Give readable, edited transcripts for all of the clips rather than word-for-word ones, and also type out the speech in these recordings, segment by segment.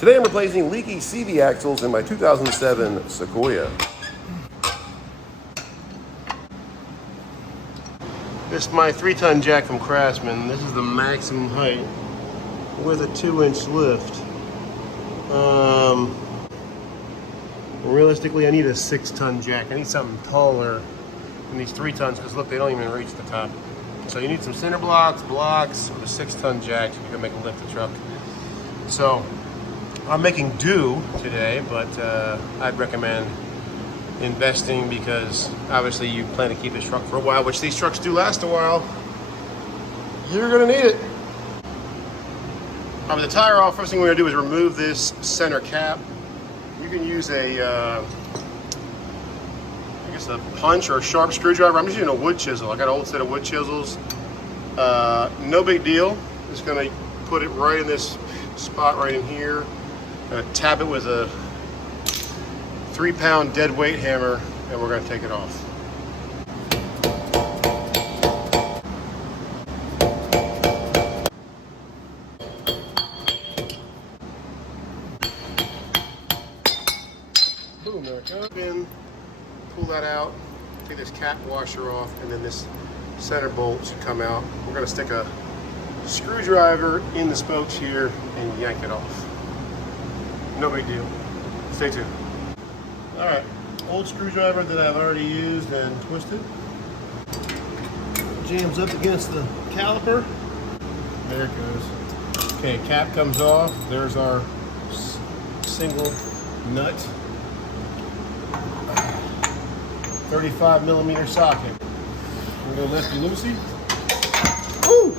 Today I'm replacing leaky CV axles in my 2007 Sequoia. This is my 3-ton jack from Craftsman. This is the maximum height with a 2-inch lift. Realistically, I need a 6-ton jack. I need something taller than these 3 tons because look, they don't even reach the top. So you need some center blocks with a 6-ton jack so you can make a lift the truck. So I'm making do today, but I'd recommend investing because obviously you plan to keep this truck for a while, which these trucks do last a while. You're gonna need it. With the tire off, first thing we're gonna do is remove this center cap. You can use I guess a punch or a sharp screwdriver. I'm just using a wood chisel. I got an old set of wood chisels. No big deal. Just gonna put it right in this spot right in here. Tap it with a 3-pound dead weight hammer, and we're gonna take it off. Boom, there it goes. In, pull that out, take this cap washer off, and then this center bolt should come out. We're gonna stick a screwdriver in the spokes here and yank it off. No big deal. Stay tuned. All right, old screwdriver that I've already used and twisted. Jams up against the caliper. There it goes. Okay, cap comes off. There's our single nut. 35mm socket. We're gonna lefty loosey. Woo!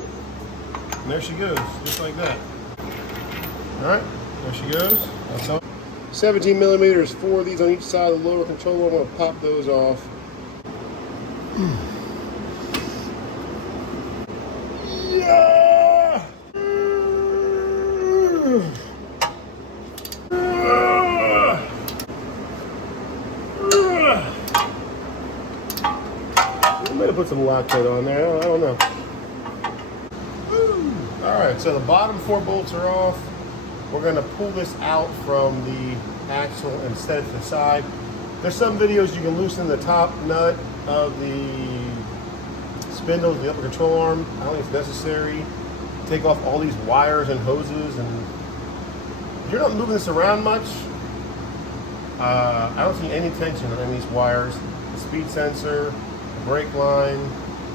And there she goes, just like that. All right, there she goes. That's all. 17mm, 4 of these on each side of the lower controller. I'm gonna pop those off. Yeah! I might have put some Loctite on there, I don't know. All right, so the bottom 4 bolts are off. We're gonna pull this out from the axle and set it to the side. There's some videos you can loosen the top nut of the spindle, the upper control arm. I don't think it's necessary. Take off all these wires and hoses, and you're not moving this around much. I don't see any tension on any of these wires. The speed sensor, the brake line,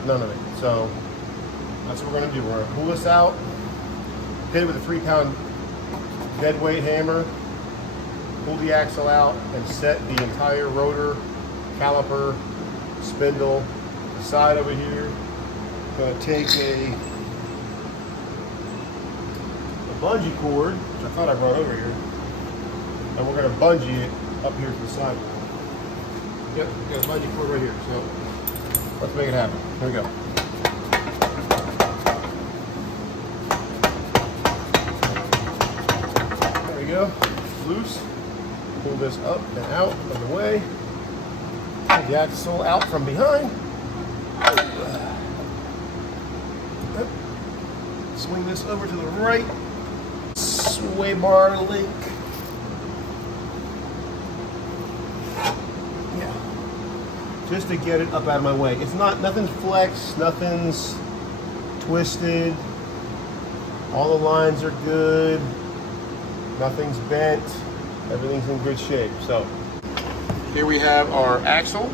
none of it. So that's what we're gonna do. We're gonna pull this out, hit it with a 3-pound dead weight hammer, pull the axle out, and set the entire rotor, caliper, spindle, the side over here. Gonna take a bungee cord, which I thought I brought over here, and we're gonna bungee it up here to the side. Yep, got a bungee cord right here, so let's make it happen. Here we go. Go, loose, pull this up and out of the way, pull the axle out from behind, swing this over to the right, sway bar link, yeah, just to get it up out of my way. It's not, nothing's flexed, nothing's twisted, all the lines are good. Nothing's bent, everything's in good shape. So here we have our axle.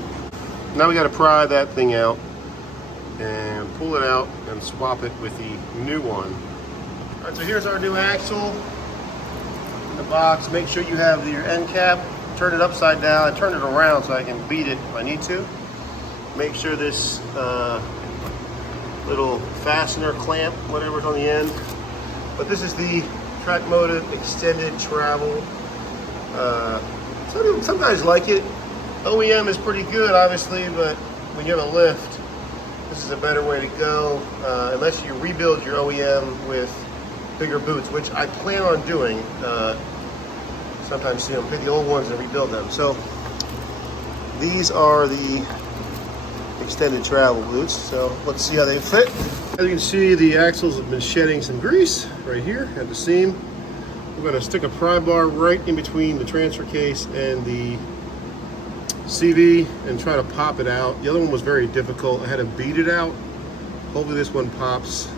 Now we got to pry that thing out and pull it out and swap it with the new one. All right, so here's our new axle in the box. Make sure you have your end cap, turn it upside down, and turn it around so I can beat it if I need to. Make sure this little fastener clamp, whatever's on the end. But this is the Trakmotiv extended travel. Some guys like it. OEM is pretty good, obviously, but when you have a lift, this is a better way to go. Unless you rebuild your OEM with bigger boots, which I plan on doing. Sometimes soon, pick the old ones and rebuild them. So these are the extended travel boots. So let's see how they fit. As you can see, the axles have been shedding some grease right here at the seam. We're going to stick a pry bar right in between the transfer case and the CV and try to pop it out. The other one was very difficult. I had to beat it out. Hopefully this one pops,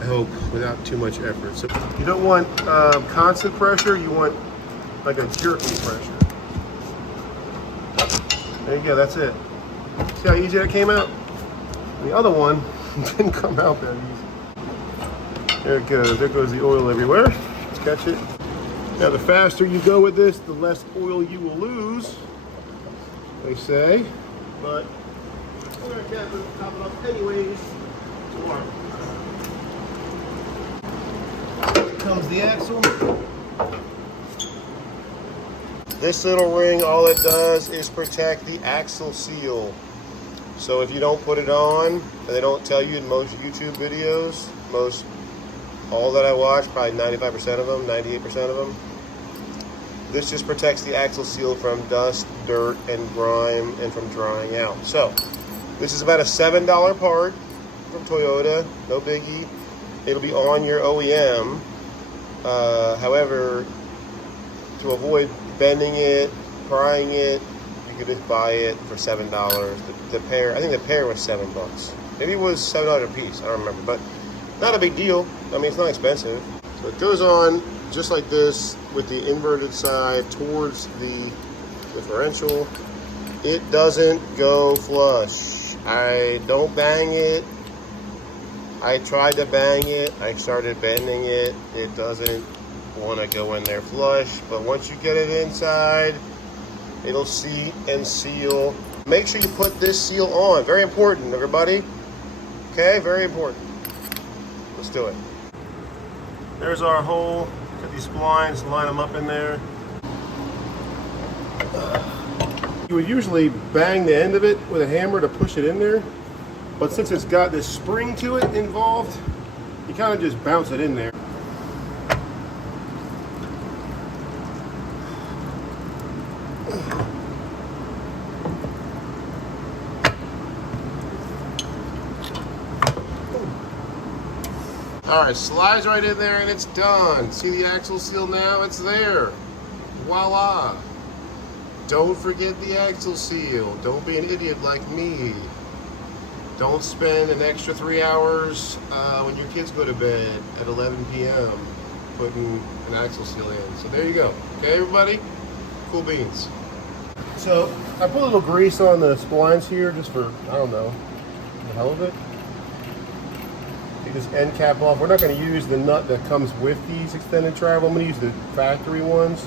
I hope, without too much effort. So you don't want constant pressure, you want like a jerky pressure. There you go, that's it. See how easy that came out? The other one didn't come out that easy. There it goes. There goes the oil everywhere. Let's catch it. Now the faster you go with this, the less oil you will lose, they say. But we're going to top it off anyways. Here comes the axle. This little ring, all it does is protect the axle seal. So if you don't put it on, and they don't tell you in most YouTube videos, all that I watch, probably 95% of them, 98% of them, this just protects the axle seal from dust, dirt, and grime, and from drying out. So this is about a $7 part from Toyota, no biggie. It'll be on your OEM. However, to avoid bending it, prying it, you could just buy it for $7. The pair, I think the pair was $7. Maybe it was $7 a piece, I don't remember, but not a big deal. I mean, it's not expensive. So it goes on just like this with the inverted side towards the differential. It doesn't go flush. I don't bang it. I tried to bang it. I started bending it. It doesn't want to go in there flush, but once you get it inside, it'll seat and seal. Make sure you put this seal on. Very important, everybody. Okay, very important. Let's do it. There's our hole. Get these splines, line them up in there. You would usually bang the end of it with a hammer to push it in there, but since it's got this spring to it involved, you kind of just bounce it in there. All right, slides right in there and it's done. See the axle seal now? It's there. Voila. Don't forget the axle seal. Don't be an idiot like me. Don't spend an extra 3 hours when your kids go to bed at 11 p.m. putting an axle seal in. So there you go. Okay, everybody? Cool beans. So I put a little grease on the splines here just for, I don't know, the hell of it. Take this end cap off. We're not going to use the nut that comes with these extended travel. I'm going to use the factory ones.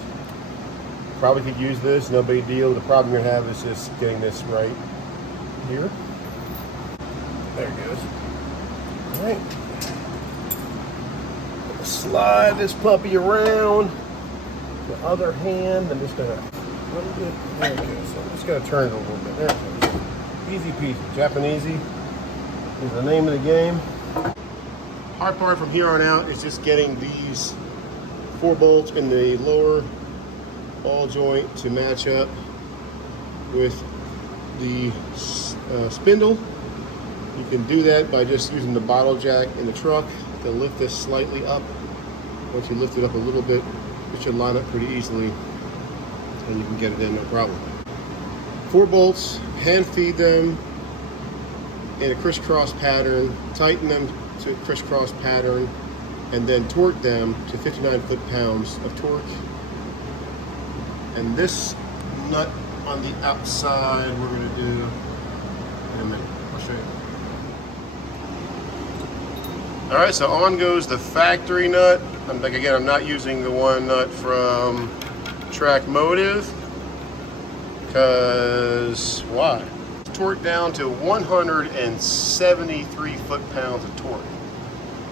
Probably could use this, no big deal. The problem you're going to have is just getting this right here. There it goes. All right. Slide this puppy around. The other hand, I'm just going to, there it goes. So I'm just going to turn it a little bit. There it goes. Easy peasy. Japanesey is the name of the game. Hard part from here on out is just getting these 4 bolts in the lower ball joint to match up with the spindle. You can do that by just using the bottle jack in the truck to lift this slightly up. Once you lift it up a little bit, it should line up pretty easily and you can get it in, no problem. 4 bolts, hand feed them in a crisscross pattern, tighten them to a crisscross pattern, and then torque them to 59 foot-pounds of torque. And this nut on the outside we're going to do in a minute. I'll show you. All right, so on goes the factory nut. I'm not using the one nut from Trakmotiv, because why? Torque down to 173 foot-pounds of torque.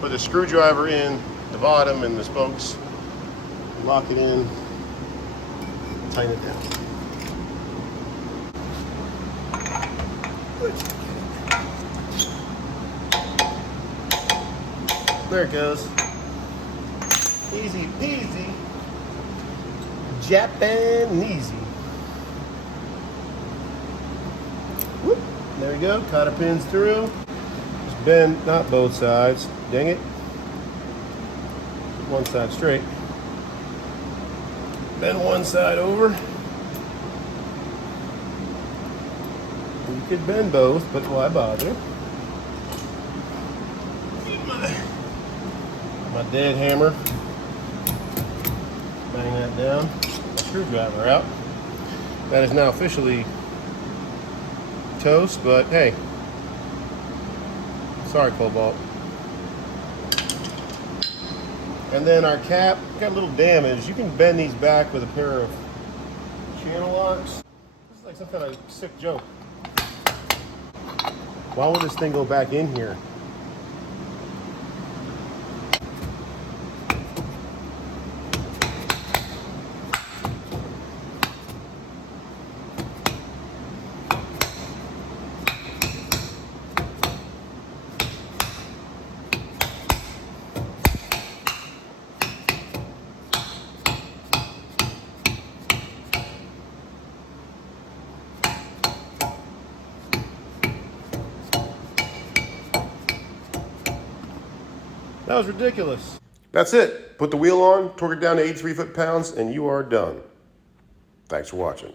Put the screwdriver in the bottom and the spokes, lock it in, tighten it down. There it goes. Easy peasy, Japanesey. Whoop. There we go, cotter pins through. Just bend, not both sides, dang it. One side straight. Bend one side over. You could bend both, but why bother? My dead hammer. Bang that down. Screwdriver out. That is now officially toast, but hey, sorry, Cobalt. And then our cap got a little damage. You can bend these back with a pair of channel locks. This is like some kind of sick joke. Why would this thing go back in here? That was ridiculous. That's it. Put the wheel on, torque it down to 83 foot-pounds, and you are done. Thanks for watching.